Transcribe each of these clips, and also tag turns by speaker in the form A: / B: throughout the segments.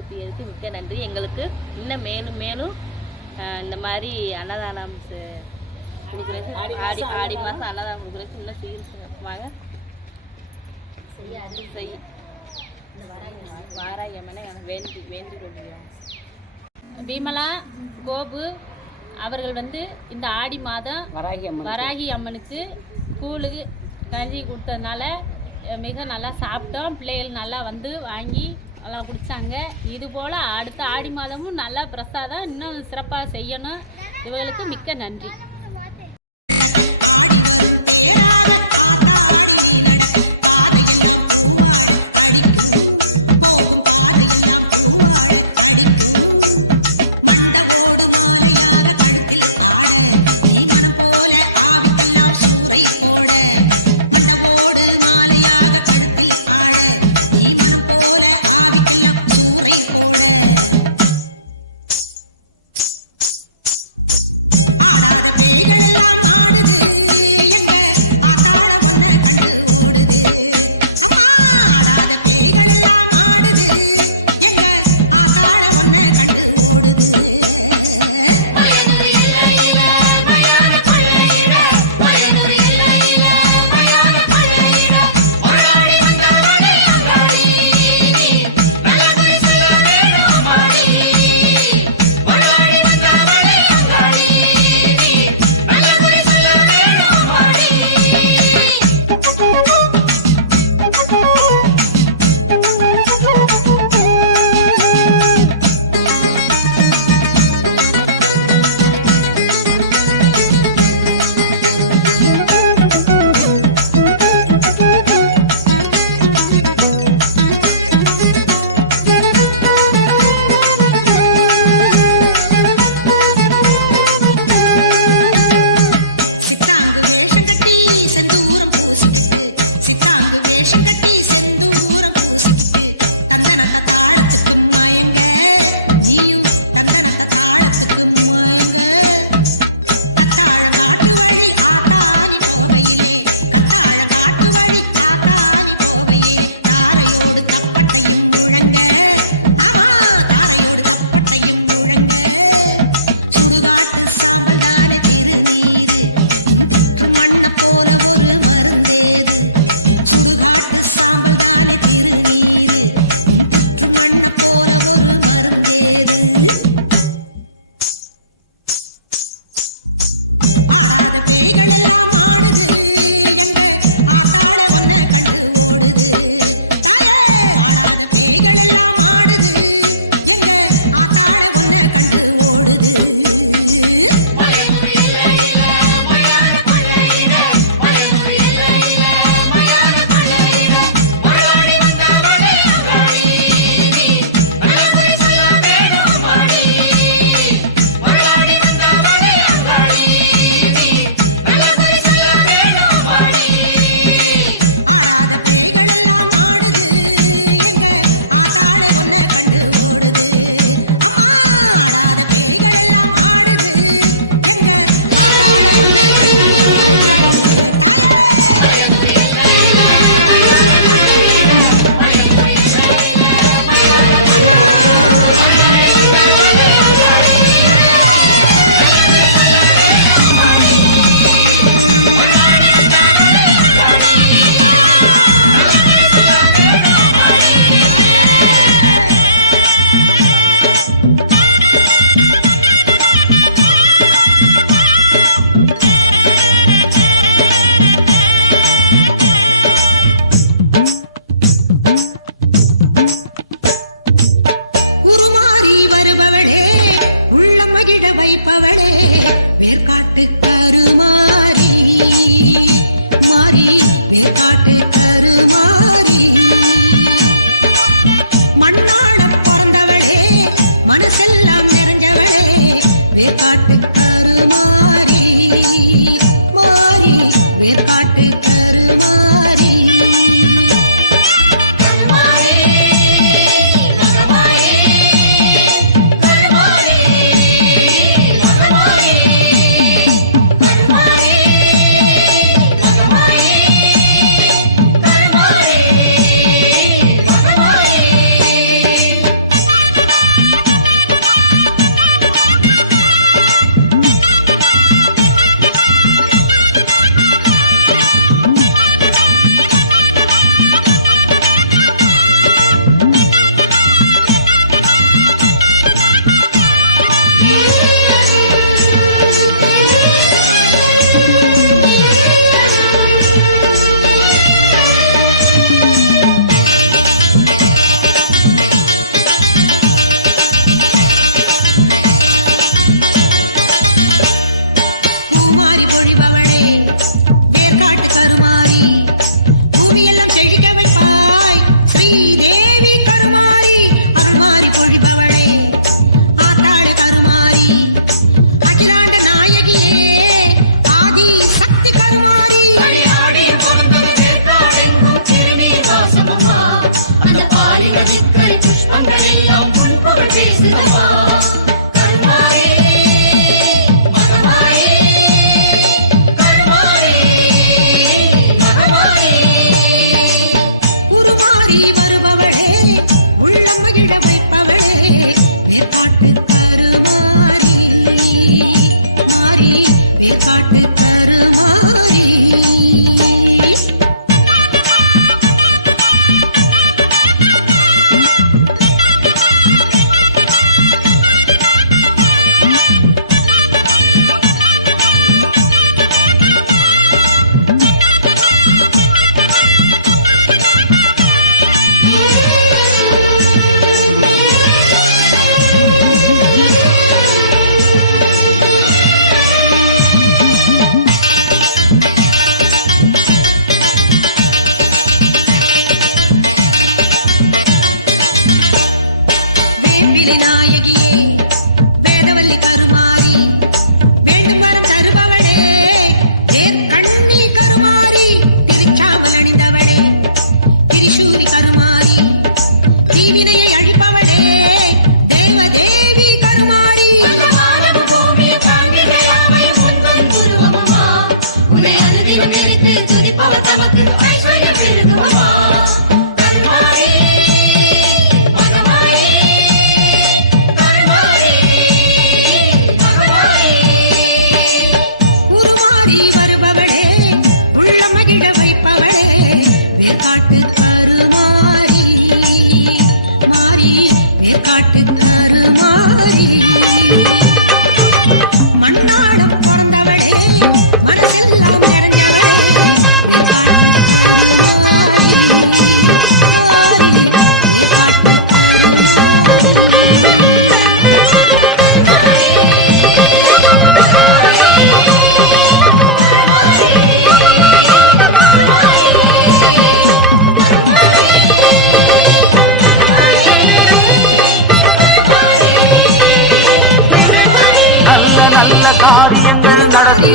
A: ஊற்றியதுக்கு மிக்க நன்றி. எங்களுக்கு இன்னும் மேலும் மேலும் இந்த மாதிரி அன்னதானம் கொடுக்குறதுக்கு ஆடி ஆடி மாதம் அன்னதானம். கொடுக்குறதுக்கு இன்னும் சீக்கிரமாக செய். வாராயம்மனை வேண்டி வேண்டி கொள்கிறோம்.
B: விமலா கோபு அவர்கள் வந்து இந்த ஆடி மாதம்
C: வராகி அம்மன்
B: வராகி அம்மனுக்கு கூழு கஞ்சி கொடுத்ததுனால மிக நல்லா சாப்பிட்டோம். பிள்ளைகள் நல்லா வந்து வாங்கி நல்லா குடித்தாங்க இது போல் அடுத்த ஆடி மாதமும் நல்லா பிரசாதம் இன்னும் சிறப்பாக செய்யணும். இவர்களுக்கு மிக்க நன்றி.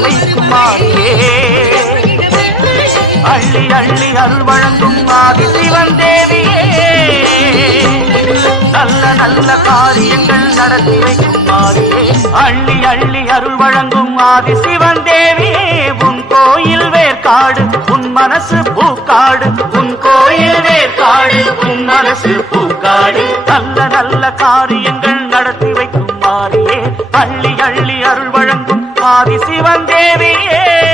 D: வைக்கும் மாறியே அள்ளி அள்ளி அருள் வழங்கும் ஆதி சிவன் தேவியே. நல்ல நல்ல காரியங்கள் நடத்தி வைக்கும் மாறியே அள்ளி அள்ளி அருள் வழங்கும் ஆதி சிவன் தேவியே. உன் கோயில் வேர்காடு உன் மனசு பூக்காடு. உன் கோயில் வேர்காடு உன் மனசு பூக்காடு. நல்ல நல்ல காரியங்கள் நடத்தி வைக்கும் மாறியே அள்ளி அள்ளி அருள் வழங்கும் ஆதி சிவன் தேவியே.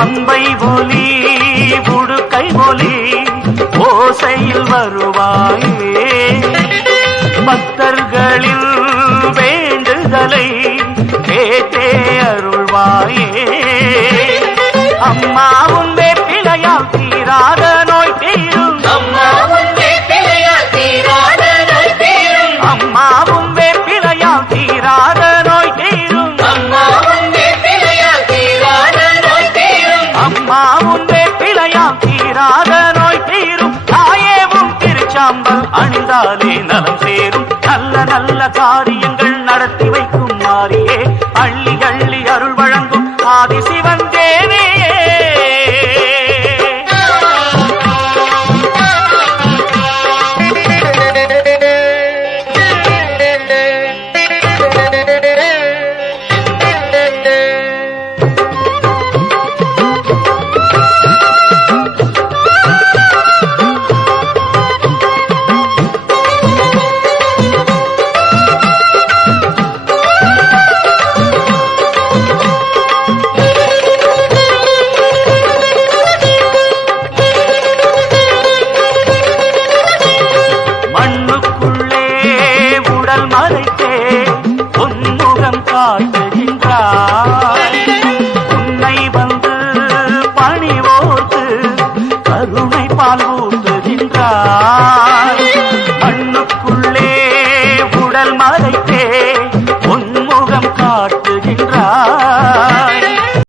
D: பம்பை ஒலி உடுக்கை ஒலி ஓசையில் வருவாயே. பக்தர்களின் வேண்டுதலை கேட்டே அருள்வாயே. அம்மாவும் வேப்பிலையால் தீராத நல்ல